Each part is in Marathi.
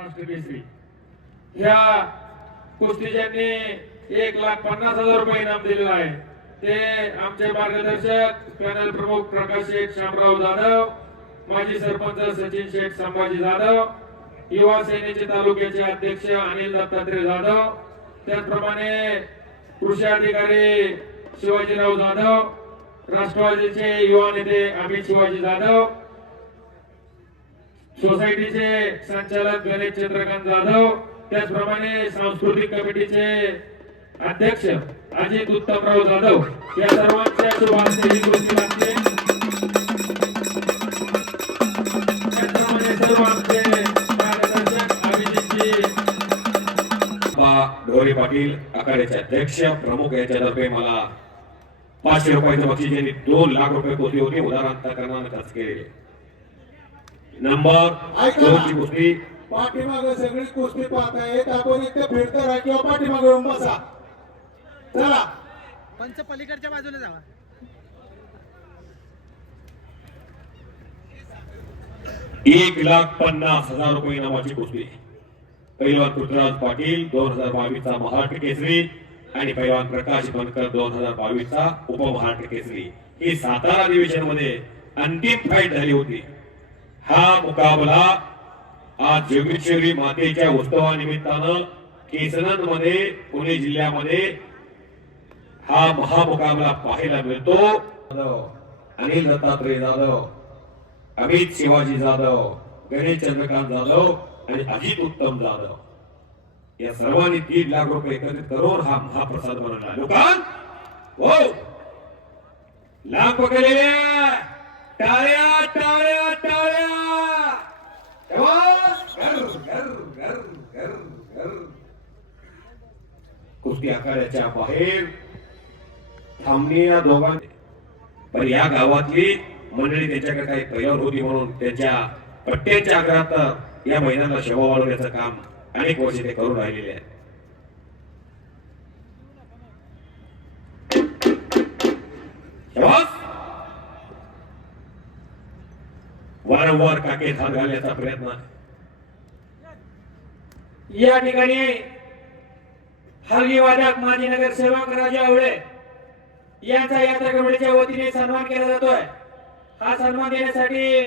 महाराष्ट्र केसरी ह्या कुस्तीज्यांनी एक लाख पन्नास हजार रुपये इनाम दिलेलं आहे. ते आमचे मार्गदर्शक पॅनल प्रमुख प्रकाश शेख शामराव जाधव माजी सरपंच सचिन शेख संभाजी जाधव युवा सेनेचे तालुक्याचे अध्यक्ष अनिल दत्तात्रय जाधव त्याचप्रमाणे कृषी अधिकारी शिवाजीराव जाधव राष्ट्रवादीचे युवा नेते अमित शिवाजी जाधव सोसायटीचे संचालक गणेश चंद्रकांत जाधव त्याचप्रमाणे सांस्कृतिक कमिटीचे अध्यक्ष अजित उत्तमराव जाधव या सर्वांच्या शुभ हस्ते लागते त्याचप्रमाणे सर्व आमचे मार्गदर्शक अभिजितजी ढोरे पाटील आखाड्याचे अध्यक्ष प्रमुख यांच्यातर्फे मला पाचशे रुपयाचं बक्षीस यांनी दोन लाख रुपये कोटी होते उदाहरणार्थ उदाहरण खर्च केलेले नंबर. दोनची कुस्ती पाठीमाग सगळी कुस्ती पाहतायत आपण इथे फिरतो राहा किंवा पाठीमागे येऊन बसा. चला. पंच पलीकडच्या बाजूला जावा. एक लाख पन्नास हजार रुपये इनामाची कुस्ती. पैलवान पृथ्वीराज पाटील दोन हजार बावीसचा महाराष्ट्र केसरी आणि पैलवान प्रकाश बनकर दोन हजार बावीसचा उपमहाराष्ट्र केसरी. ही सातारा डिव्हिजनमध्ये अंतिम फाईट झाली होती. हा मुकाबला आज जोगेश्वरी मातेच्या उत्सवानिमित्तानं केसनदमध्ये पुणे जिल्ह्यामध्ये हा महामुकाबला पाहायला मिळतो. अनिल दत्तात्रय जाधव अमित शिवाजी जाधव गणेश चंद्रकांत जाधव आणि अजित उत्तम जाधव. या सर्वांनी तीन लाख रुपये एकत्रित करून हा महाप्रसाद बनवला. लोकां हो. लाख वगैरे टाळ्या टाळ्या शाबास! घर, घर, घर, घर, घर. कुस्ती आकाराच्या बाहेर थांबणे या दोघांनी पण या गावातली मंडळी त्यांच्याकडे काही पैलवान होती म्हणून त्यांच्या पट्ट्यांच्या आग्रहात या महिन्याला शोभा वाढवण्याचं काम अनेक वर्ष ते करून राहिलेले आहे वारंवार काके धार घालण्याचा प्रयत्न. या ठिकाणी हलगी वादक माजी नगरसेवक राजा आवळे यांचा यात्रा कमिटीच्या वतीने सन्मान केला जातोय. हा सन्मान देण्यासाठी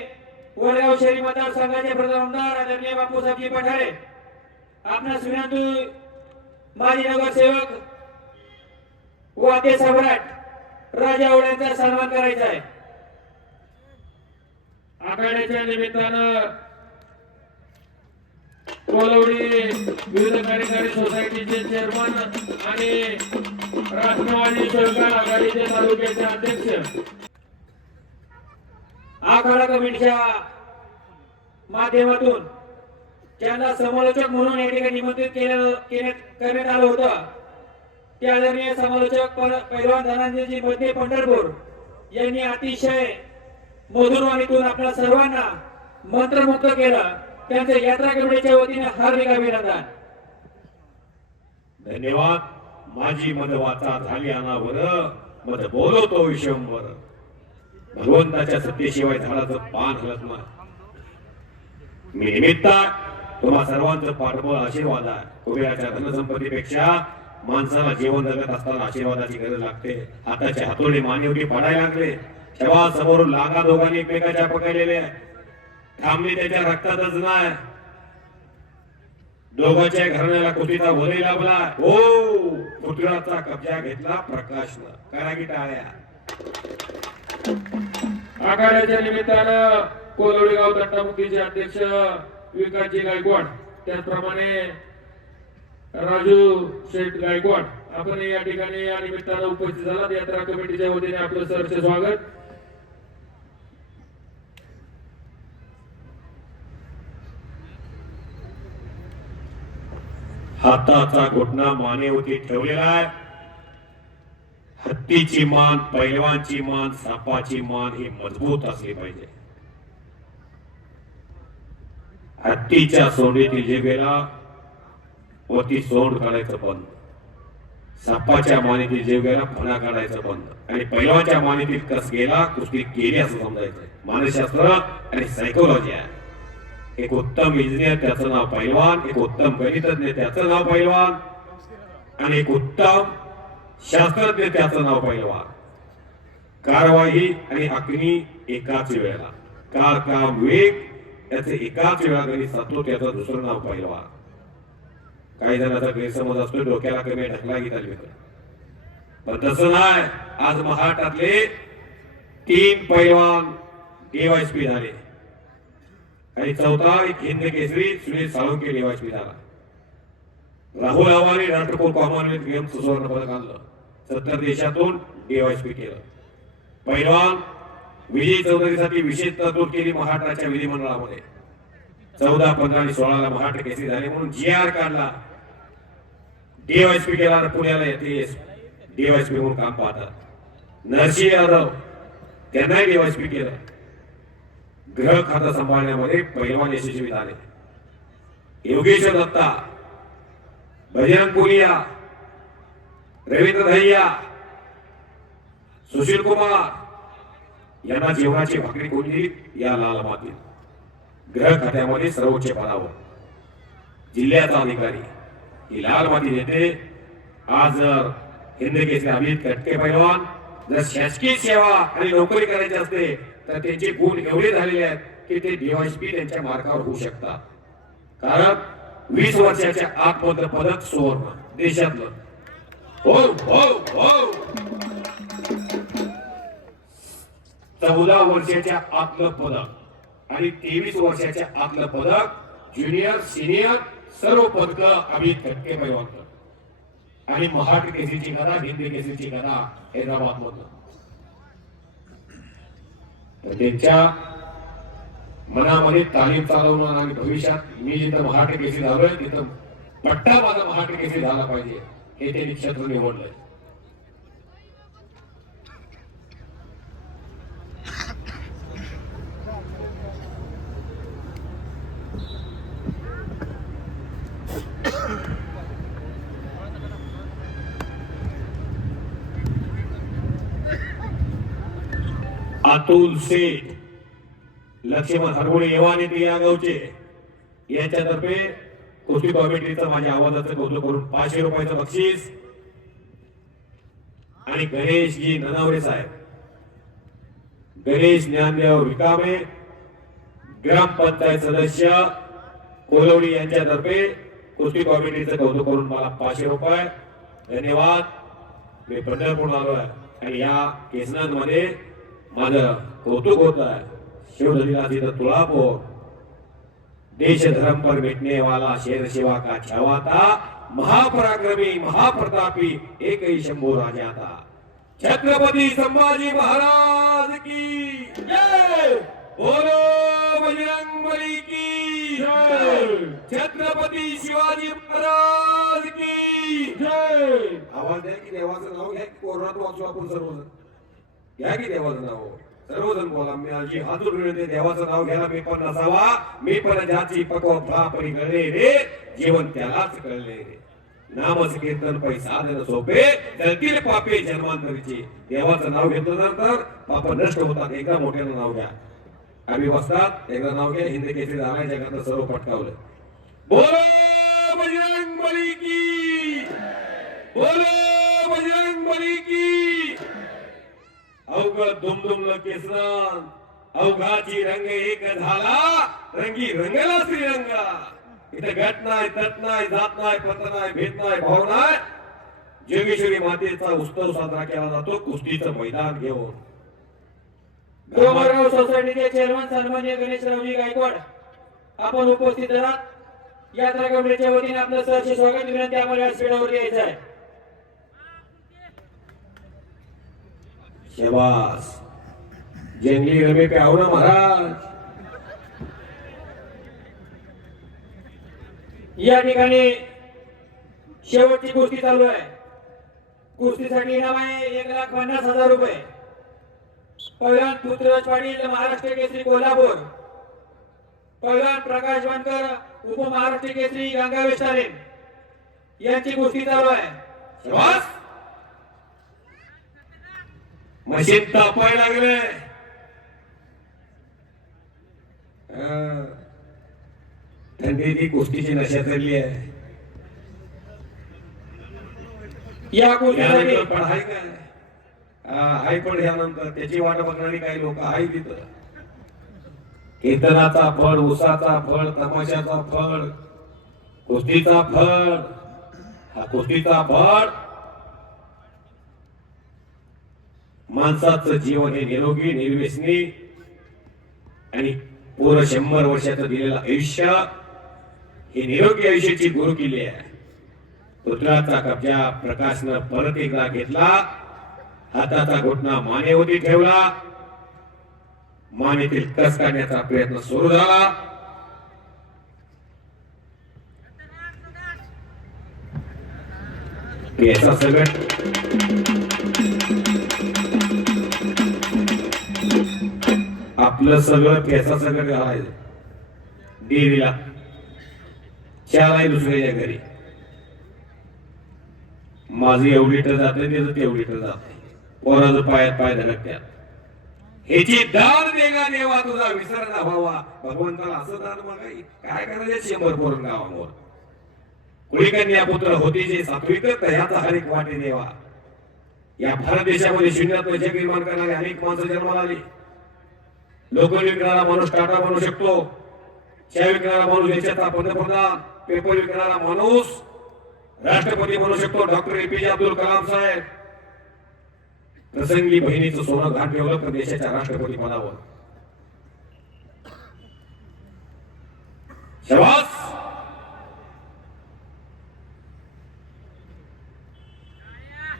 वडगाव शहरी मतदारसंघाचे प्रधान आमदार आदरणीय बापूसाहेबजी पठारे आपणास विनंती माजी नगरसेवक वाद्य सम्राट राजा आवळे सन्मान करायचा आहे. आखाड्याच्या निमित्तानं कोलवडी विविध कार्यकारी सोसायटीचे चेअरमन आणि राष्ट्रवादी सहकार आघाडीचे तालुक्याचे अध्यक्ष. आखाडा कमिटीच्या माध्यमातून त्यांना समालोचक म्हणून या ठिकाणी निमंत्रित केलं करण्यात आलं होतं ते आदरणीय समालोचक पैलवान धनंजयजी मध्ये पंढरपूर यांनी अतिशय मधुरवाणीतून आपल्या सर्वांना मंत्रमुक्त केलं. त्यांचं यात्रा कमिटीच्या वतीने हार्दिक अभिनंदन. धन्यवाद. माझी मद वाचा झाली अनावर. मद बोलवतो विश्वंभर भगवंताच्या सत्तेशिवाय झाडाचं पान हलत नाही. मी निमित्त तुम्हा सर्वांचं पाठबळ आशीर्वाद आहे. कुबेराच्या धनसंपत्तीपेक्षा माणसाला जीवन जगत असताना आशीर्वादाची गरज लागते. आताचे हातोडे मानवटी पाडायला लागले. तेव्हा समोरून लागा दोघांनी एकमेकाच्या पकडलेल्या थांबली त्याच्या रक्तातच नाही. दोघांच्या घराण्याला कुतीचा वरी लाभला. हो पृथ्वीराजचा कब्जा घेतला प्रकाशन. करा की टाळ्या. आखाड्याच्या निमित्तानं कोलवडी गाव दंडामुक्तीचे अध्यक्ष विकासजी गायकवाड त्याचप्रमाणे राजू शेठ गायकवाड आपण या ठिकाणी या निमित्तानं उपस्थित झाला यात्रा कमिटीच्या वतीने आपलं सरचे स्वागत. हाताचा घुटणा मानेवरती ठेवलेला आहे. हत्तीची मान पैलवानची मान सापाची मान ही मजबूत असली पाहिजे. हत्तीच्या सोंडीतील जिभेला वती सोंड काढायचं बंद. सापाच्या मानेतील जीव गेला फणा काढायचं बंद. आणि पैलवानच्या मानेतील कस गेला कुस्ती केली असं समजायचं मानसशास्त्र आणि सायकोलॉजी आहे. एक उत्तम इंजिनियर त्याचं नाव पैलवान एक उत्तम गणितज्ञ त्याचं नाव पैलवान आणि एक उत्तम शास्त्रज्ञ त्याचं नाव पैलवान. कारवाही आणि अग्नी एकाच वेळेला. कार काम वेग त्याचे एकाच वेळा गणित साधतो त्याचं दुसरं नाव पैलवान. काही जणांचा गैरसमज असतो डोक्याला कमी ढकला गेला मित्र पण तसं नाही. आज महाराष्ट्रातले तीन पैलवान डीवायसपी झाले. आणि चौथा एक हिंद केसरी सुनील साळुंके डीवायसपी झाला राहुल आव्हाने राष्ट्रकुल कॉमनवेल्थ गेम सुवर्ण पदक आणलं. सत्तर देशातून डीवायसपी केलं. पैलवान विजय चौधरीसाठी विशेष तरतूद केली महाराष्ट्राच्या विधिमंडळामध्ये. चौदा पंधरा आणि सोळाला महाराष्ट्र केसरी झाले म्हणून जी आर काढला. डीवायसपी केला पुण्याला येते. डीवायसपी म्हणून काम पाहतात. नरसिंह यादव त्यांनाही डीवायसपी केलं. ग्रह खातं सांभाळण्यामध्ये पैलवान यशस्वी झाले. योगेश्वर दत्ता बजरंग पुनिया रवींद्र धैया सुशील कुमार यांना जेवणाची भाकरी कोणी दिली या लाल मातीत. ग्रह खात्यामध्ये सर्वोच्च पदावर. जिल्ह्याचा अधिकारी. ही लाल माती नेते आज जर हिंद केसरी अमित कटके पैलवान जर शासकीय सेवा आणि नोकरी करायची असते तर त्यांचे गुण एवढे झालेले आहेत की ते डीवायसपी त्यांच्या मार्गावर होऊ शकतात. कारण वीस वर्षाच्या आतमधलं पदक सुवर्ण देशातलं. हो हो हो. चौदा वर्षाच्या आतलं पदक आणि तेवीस वर्षाच्या आतलं पदक ज्युनियर सिनियर सर्व पदक आम्ही खटके पैलवान आणि महाराष्ट्र केसरीची गदा हिंदी केसरीची गदा हैदराबाद मधलं तर त्यांच्या मनामध्ये तालीम चालवणं आणि भविष्यात मी जिथं महाराष्ट्र केसरी झालोय तिथं पट्टा माझा महाराष्ट्र केसरी झाला पाहिजे हे त्यांनी क्षेत्र निवडलंय. अतुल सेठ लक्ष्मण हरगुळे येवाने ते या गावचे यांच्यातर्फे कुस्ती कॉमेंट्रीचं माझ्या आवाजाचं कौतुक करून पाचशे रुपयाचं बक्षीस. आणि गणेशजी ननावरे साहेब गणेश ज्ञानदेव विकामे ग्रामपंचायत सदस्य कोलवडी यांच्यातर्फे कुस्ती कॉमेंट्रीचं कौतुक करून मला पाचशे रुपये. धन्यवाद. मी पंढरपूर आलो आहे आणि या केसनांमध्ये माझं कौतुक होत आहे. शिवधनीला तिथं तुळापूर देश धर्म पर. मिटने वाला शेर शिवा का छवाता महापराक्रमी महाप्रतापी एक ही शंभू राजा छत्रपती संभाजी महाराज की जय! बोलो बजरंग बली की छत्रपती शिवाजी महाराज की जय! आवाज द्या की देवाचं नाव घ्या की कोरोनात वाचू आपण सर्वजण. घ्या की देवाचं नाव. सर्वजण बोला मी आजी हात जोडून देवाचं नाव घ्यायला मी पण नसावा. मी पण ज्याची पकव परी कळले रे. जीवन त्यालाच कळले रे. नामच कीर्तन पै साधन सोपे. जळतील पापे जन्मांतरीचे. देवाचं नाव घेतल्यानंतर पाप नष्ट होतात. एकदा मोठ्यानं नाव घ्या. आम्ही बसतात एकदा नाव घ्या हिंदी केसरी झालाय जगात सर्व पटकावलं. बोलो बजरंग बली की. बोलो बजरंग बली की. अवघड दुमदुमलं केसन अवघाची रंग एक झाला. रंगी रंगला श्रीरंगा. इथे घट नाही तट नाही जात नाही पत नाही भेद नाही भाव नाही. जोगेश्वरी मातेचा उत्सव साजरा केला जातो. कुस्तीचं मैदान घेऊन. डोंगरगाव सोसायटीचे चेअरमन सन्मान्य गणेशरावजी गायकवाड आपण उपस्थित आहात यात्रा कमिटीच्या वतीने आपलं सहर्ष स्वागत. विनंती आम्हाला व्यासपीठावर यायचं आहे. शेवास. जंगली रमे पे आओ ना महाराज. या ठिकाणी शेवटची कुस्ती चालू आहे. कुस्तीसाठी इनाम आहे एक लाख पन्नास हजार रुपये. पहिलवान पृथ्वीराज पाटील महाराष्ट्र केसरी कोल्हापूर. पहिलवान प्रकाश वानकर उपमहाराष्ट्र केसरी गंगावेश वेस्टारे यांची कुस्ती चालू आहे. शेवास! मशीन तापाय लागले थंडी ती कुस्तीची नशा चालली आहे. या यानंतर पण आहे काय हा, आहे पण यानंतर. त्याची वाट बघणारी काही लोक आहे तिथं कीर्तनाचा फळ उसाचा फळ तमाशाचा फळ कुस्तीचा फळ. हा कुस्तीचा फळ. माणसाचं जीवन हे निरोगी निर्व्यसनी आणि पूर्ण शंभर वर्षाचं दिलेलं आयुष्य हे निरोगी आयुष्याची गुरु किल्ली आहे. पुतळाचा कब्जा प्रकाशनं परत एकदा घेतला हाताचा घोटणा मानेवरती ठेवला मानेतील कस काढण्याचा प्रयत्न सुरू झाला. याचा सगळं आपलं सगळं केसा सगळं घालायचं देवीला. चार आहे दुसऱ्याच्या घरी. माझं एवढी तर जात त्याचं तेवढी तर जात पोराचं पायात पाय धडकत्यात ह्याची दान देगा देवा तुझा विसर ना भावा. भगवंताला असं दान मग काय करायचं शंभर पोरण गावावर कुळीकन्या पुत्र होते जे सात्विक त्याचा हरेक वाटे देवा. या भारत देशामध्ये शून्यात्म जग निर्माण करणारे अनेक माणसं जन्माला आली. लोकल विकणारा माणूस टाटा बनू शकतो. शेअर विकणारा माणूस देशाचा पंतप्रधान पेपर विकणारा माणूस राष्ट्रपती बनू शकतो. डॉक्टर एपीजे अब्दुल कलाम साहेब. प्रसंगी बहिणीचं सोनं घाट ठेवलं पण देशाच्या राष्ट्रपती पदावर. शबास!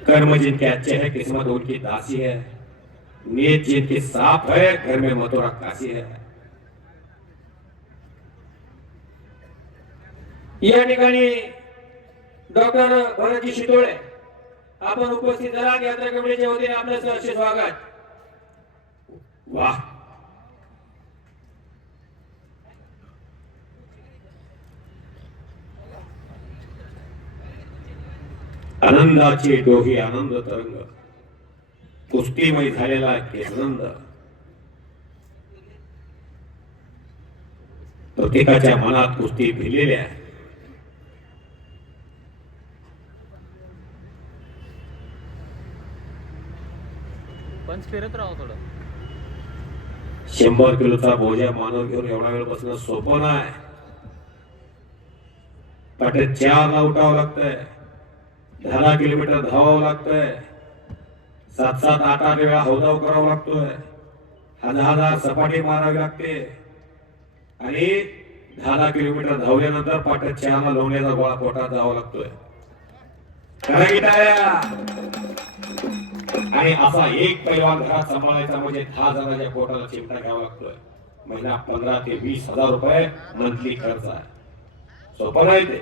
कर्म जिनके अच्छे है किस्मत उनकी दासी है. नीयत जिनकी साफ है घर में मथुरा काशी है या ठिकाणी डॉक्टर भरतजी शितोळे आपण उपस्थित झाला. यात्रा कमिटीच्या वतीने आपलं सहर्ष स्वागत. वा आनंदाचे डोही आनंद तरंग. कुस्तीमय झालेला आनंद प्रत्येकाच्या मनात कुस्ती पंच फिरत राहा थोडं. शंभर किलोचा बोजा मानव घेऊन एवढा वेळ बसणं सोपं नाही. पाटे चार उठावं लागतंय. दहा किलोमीटर धावावं लागतंय. सात सात आठ आठ वेळा हौदाव करावा लागतोय. हजार हजार सपाटी मारावी लागते. आणि दहा दहा किलोमीटर धावल्यानंतर पाट्यात चहाला लोण्याचा गोळा पोटात जावा लागतोय. आणि असा एक पैलवान घरात सांभाळायचा म्हणजे दहा जणांच्या पोटाला चिमटा घ्यावा लागतोय. महिना पंधरा ते वीस हजार रुपये मंथली खर्च आहे. सोपं नाही ते.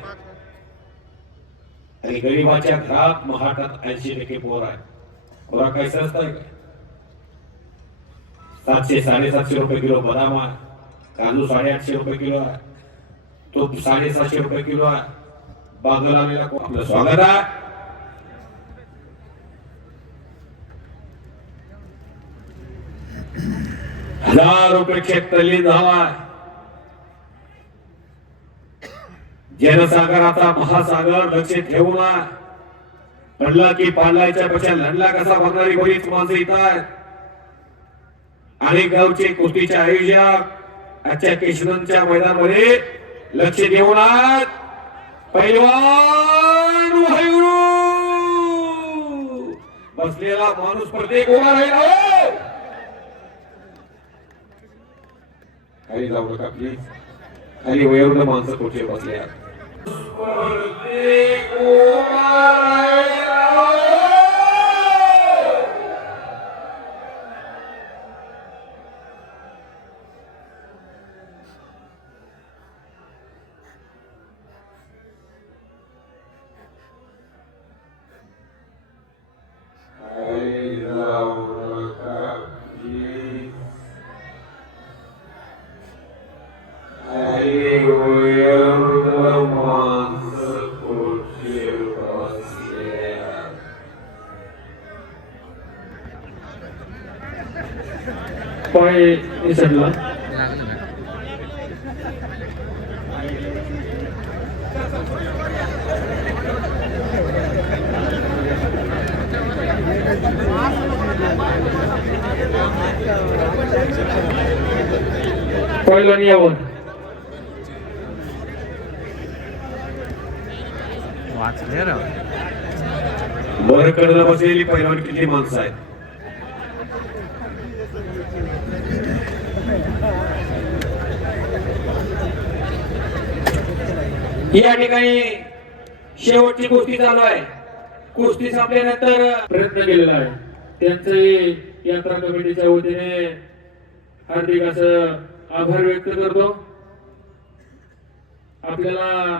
आणि गरीबाच्या घरात महाटात ऐंशी टक्के पोर आहे पोरा काही स्वस्त आहे का? सातशे साडेसातशे रुपये किलो बदाम आहे. काजू साडेआठशे रुपये किलो आहे. तो साडेसातशे रुपये किलो आहे. बाजूला आलेला आपलं स्वागत आहे. हजार रुपये क्षेत्रली झाला जनसागराचा महासागर लक्ष ठेवून आहे. पडला की पालायच्या पेक्षा लढला कसा बघणारी बरीच माणसं इथं आहेत अनेक गावचे कुस्तीचे आयोजक आजच्या केशवंतच्या मैदानामध्ये लक्ष देऊन आहेत पैलवान बसलेला माणूस प्रत्येक उभा राहिला हो. खाली जाऊ नका प्लीज खाली वयोवृद्ध माणसं कुठे बसले यावर वाचले रा. वर कडला बसलेली पैलवान किती माणसं आहेत? या ठिकाणी शेवटची कुस्ती चालू आहे. कुस्ती संपल्यानंतर प्रयत्न केलेला आहे. त्यांचंही यात्रा कमिटीच्या वतीने हार्दिक असं आभार व्यक्त करतो. आपल्याला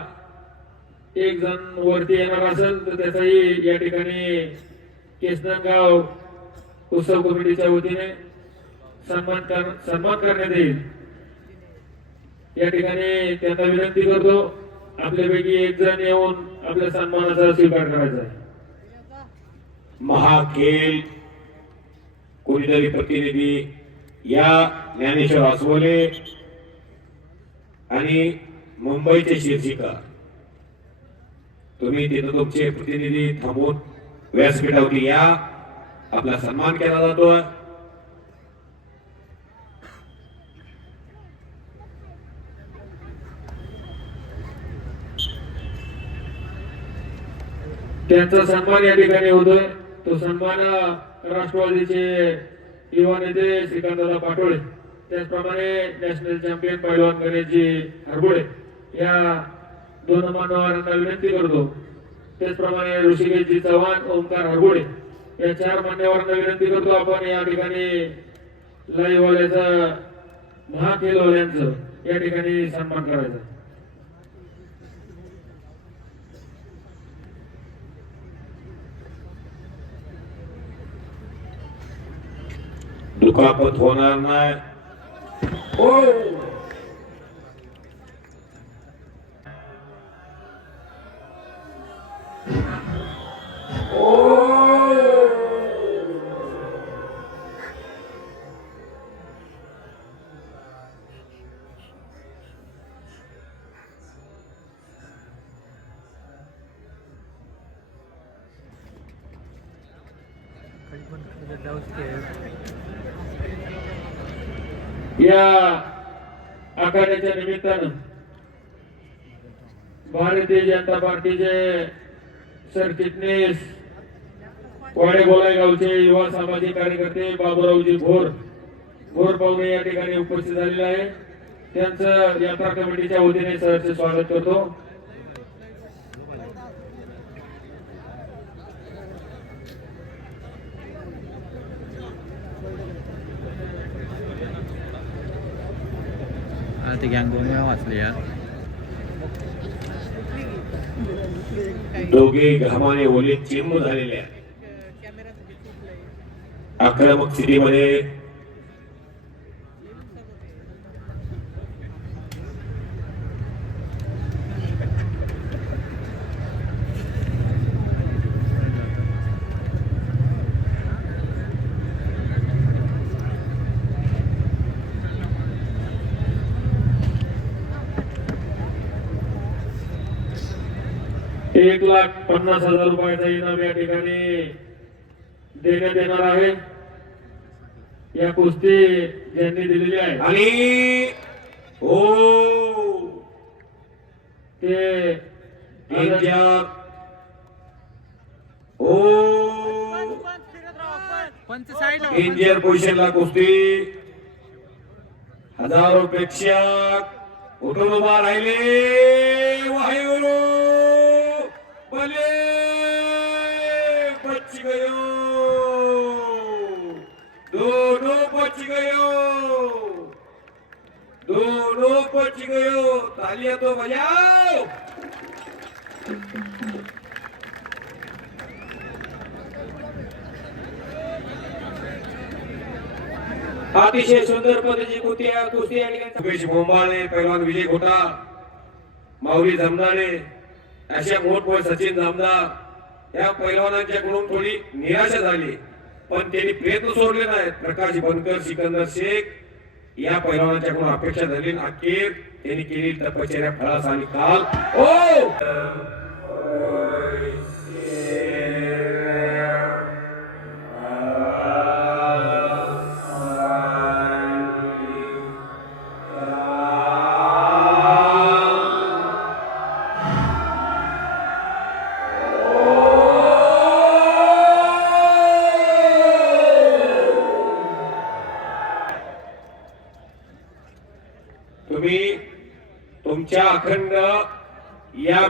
एक जण वरती येणार असेल तर त्याचाही या ठिकाणी केसनगाव उत्सव कमिटीच्या वतीने सन्मान कर सन्मान करण्यात येईल. या ठिकाणी त्यांना विनंती करतो. आपल्यापैकी एक जण येऊन आपल्या सन्मानाचा स्वीकार करायचा महाखेल कोणीतरी प्रतिनिधी या ज्ञानेश्वर आसवले आणि मुंबईचे शीर्षिका तुम्ही तिथं तुमचे प्रतिनिधी थांबून व्यासपीठावरती या. आपला सन्मान केला जातोय. त्यांचा सन्मान या ठिकाणी होतोय. तो सन्मान राष्ट्रवादीचे युवा नेते श्रीकांतदादा पाटोळे त्याचप्रमाणे नॅशनल चॅम्पियन पैलवान गणेशजी हरबोडे या दोन मान्यवरांना विनंती करतो. त्याचप्रमाणे ऋषिकेशजी चव्हाण ओंकार हरबोडे या चार मान्यवरांना विनंती करतो आपण. या ठिकाणी लाईव्हवाल्याचा महाखेलवाल्यांचं या ठिकाणी सन्मान करायचा. दुखापत होणार नाही हो या आखाड्याच्या निमित्तानं भारतीय जनता पार्टीचे सरचिटणीस वाडे गावचे युवा सामाजिक कार्यकर्ते बाबूरावजी भोर भोर पाहुणे या ठिकाणी उपस्थित झालेले आहे. त्यांचं यात्रा कमिटीच्या वतीने सहर्ष स्वागत करतो. ते गँग दोन वेळा वाचले यार दोघे घामाने ओले चिंब झालेले आहेत. आक्रमक स्थितीमध्ये एक लाख पन्नास हजार रुपयाचा इनाम या ठिकाणी देण्यात येणार आहे. या कुस्ती ज्यांनी दिलेली आहे. आणि हो. ते डेंजर हो. डेंजर पोझिशनला कुस्ती. हजारो उठून उभा राहिले. वाहेगुरु. भले बच गयो. दोनों बच गयो. दोनों बच गयो. तालियां तो बजाओ अतिशय सुंदर पद्धतीची कुस्ती कुस्ती या ठिकाणी मुकेश बोंबाळे पैलवान विजय घोटा माऊली जमदारे अशा मोठमोठे सचिन जामदार या पैलवानांच्याकडून थोडी निराशा झाली. पण त्यांनी प्रयत्न सोडले नाहीत. प्रकाश बनकर सिकंदर शेख या पैलवानाच्याकडून अपेक्षा झाली अखेर त्यांनी केलेली तपश्चर्या आणि काल ओ!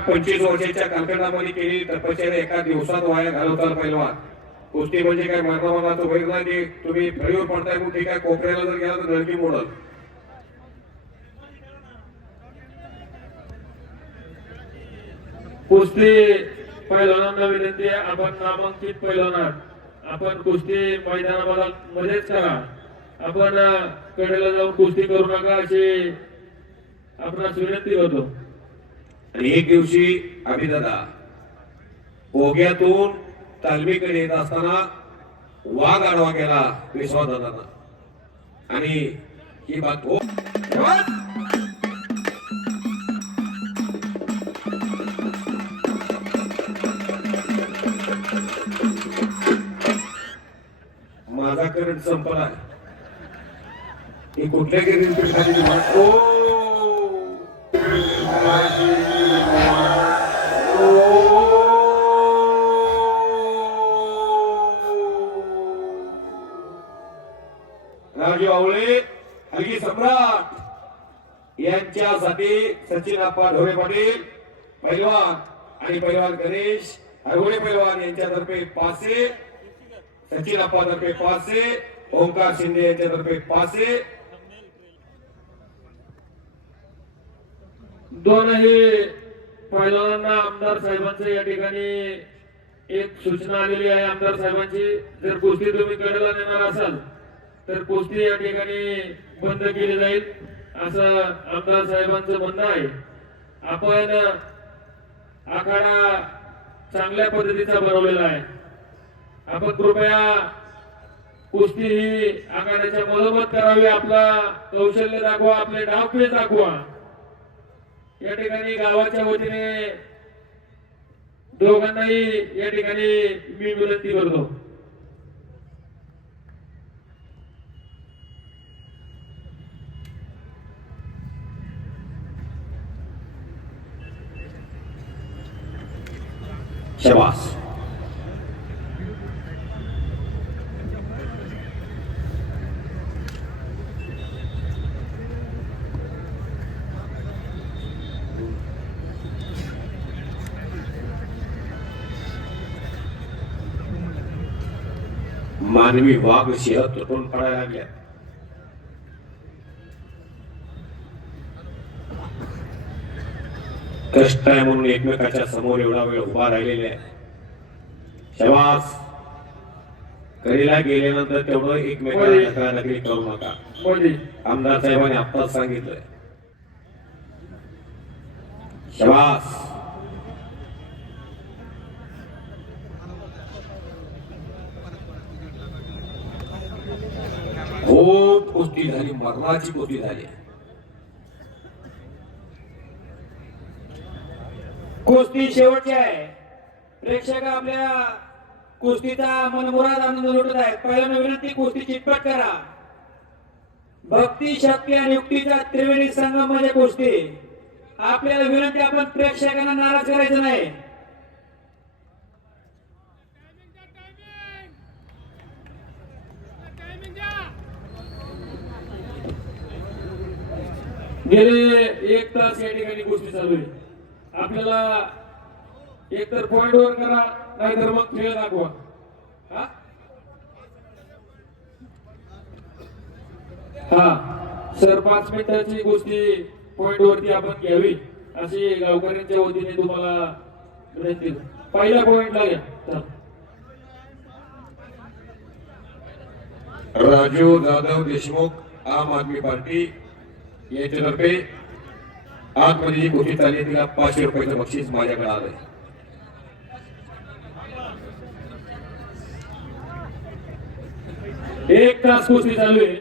पंचवीस वर्षाच्या कारकिर्दामध्ये केलेली तपश्चर्या एका दिवसात वाया घालवतात पहिलवान कुस्ती म्हणजे काय? मरणामरणाचं वैर नाही ते तुम्ही फळीवर पडताय कुठे काय कोपऱ्याला जर गेला तर धडकी मोडल. कुस्ती पैलवानांना विनंती आहे आपण नामांकित पैलवान. आपण कुस्ती मैदानामध्ये मध्येच करा. आपण कडेला जाऊन कुस्ती करू नका अशी आपणास विनंती करतो. आणि एक दिवशी अभिदादा ओग्यातून तालमीकडे येत असताना वाघ आडवा गेला विश्वादादांना आणि ही बात हो. माझा करंट संपला ही कुठल्या गिरणीची राजू आवळे हलगी सम्राट. यांच्यासाठी सचिन आप्पा ढोरे पाटील पैलवान आणि पैलवान गणेश हरगोळे पैलवान यांच्यातर्फे पाचशे सचिन आप्पा तर्फे पाचशे ओंकार शिंदे यांच्यातर्फे पाचशे दोनही पैलवानांना आमदार साहेबांचं या ठिकाणी एक सूचना आलेली आहे आमदार साहेबांची. जर कुस्ती तुम्ही कडेला नेणार असाल तर कुस्ती या ठिकाणी बंद केली जाईल असं आमदार साहेबांचं म्हणणं आहे. आपण आखाडा चांगल्या पद्धतीचा बनवलेला आहे. आपण कृपया कुस्ती ही आखाड्याच्या मधोमध करावी आपला कौशल्य दाखवा आपले डावपेच दाखवा. या ठिकाणी गावाच्या वतीने दोघांनाही या ठिकाणी मी विनंती करतो. मानवी वाघ शिह तुटून पडायला लागल्या कष्ट आहे म्हणून एकमेकाच्या समोर एवढा वेळ उभा राहिलेला आहे. शबास करीला गेल्यानंतर तेवढं एकमेकाला नकरानकरी करू नका. मोदी आमदार साहेबांनी आत्ताच सांगितलंय. शबास खूप गोष्टी झाली मरणाची गोष्टी झाली. कुस्ती शेवटची आहे. प्रेक्षक आपल्या कुस्तीचा मनमुराद आनंद लुटत आहेत. पहिल्यांदा विनंती कुस्ती चिटपट करा. भक्ती शक्ती आणि युक्तीचा त्रिवेणी संगम म्हणजे कुस्ती. आपल्याला विनंती आपण प्रेक्षकांना नाराज करायचं नाही. गेले एक तास या ठिकाणी गोष्टी चालू आहे आपल्याला एक तर पॉइंट वर करा नाहीतर मग खेळ दाखवा. हा? हा. सर पाच मिनिटाची गोष्टी पॉइंट वरती आपण घ्यावी. अशी गावकऱ्यांच्या वतीने तुम्हाला विनंती पहिल्या पॉइंटला घ्या. राजीव जाधव देशमुख आम आदमी पार्टी. यांच्यातर्फे आतमध्ये जी कुस्ती चालली तिला पाचशे रुपयाचं बक्षीस माझ्याकडे आलंय एक तास कुस्ती चालू आहे.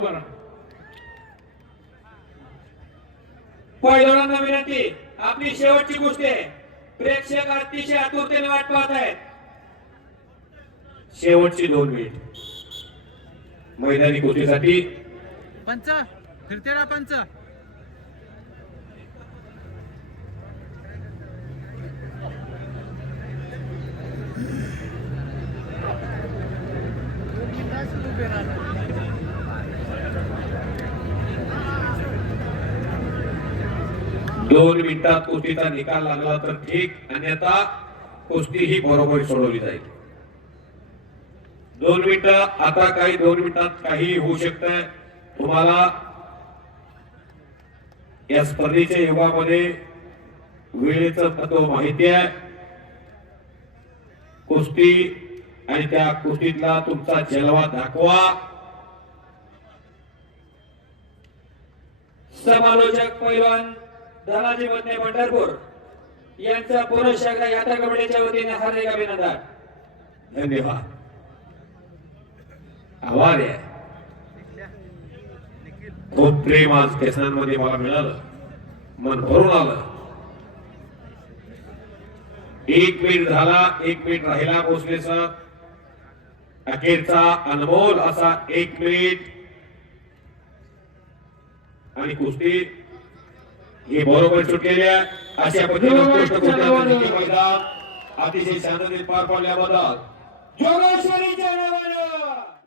पहिल्यांदा विनंती आपली शेवटची गोष्ट आहे. प्रेक्षक अतिशय आतुरतेने वाट पाहत आहेत. शेवटची दोन मिनिट. मैदानी कुस्तीसाठी पंच फिरते ना पंच. दोन मिनिटात कुस्तीचा निकाल लागला तर ठीक अन्यथा कुस्ती ही बरोबर सोडवली जाईल. दोन मिनिटं आता काही दोन मिनिटात काही होऊ शकतंय. तुम्हाला या स्पर्धेच्या युगामध्ये वेळेचं महत्त्व माहिती आहे. कुस्ती आणि त्या कुस्तीतला तुमचा जलवा दाखवा. समालोचक पैलवान धनाजी मधने पंढरपूर यांचा पुरुष एकदा यात्रा कमिटीच्या वतीने हार्दिक अभिनंदन. धन्यवाद. आभार आहे. खूप प्रेम आज केसांमध्ये मला मिळालं. मन भरून आलं. एक मिनिट झाला एक मिनिट राहिला भोसलेचा अखेरचा अनमोल असा एक मिनिट. आणि कुस्ती हे बरोबर सुटलेल्या अशा पद्धतीने उत्कृष्ट कुस्त्यांचं मैदान अतिशय शांततेत पार पाडल्याबद्दल. जोगेश्वरीच्या नावानं!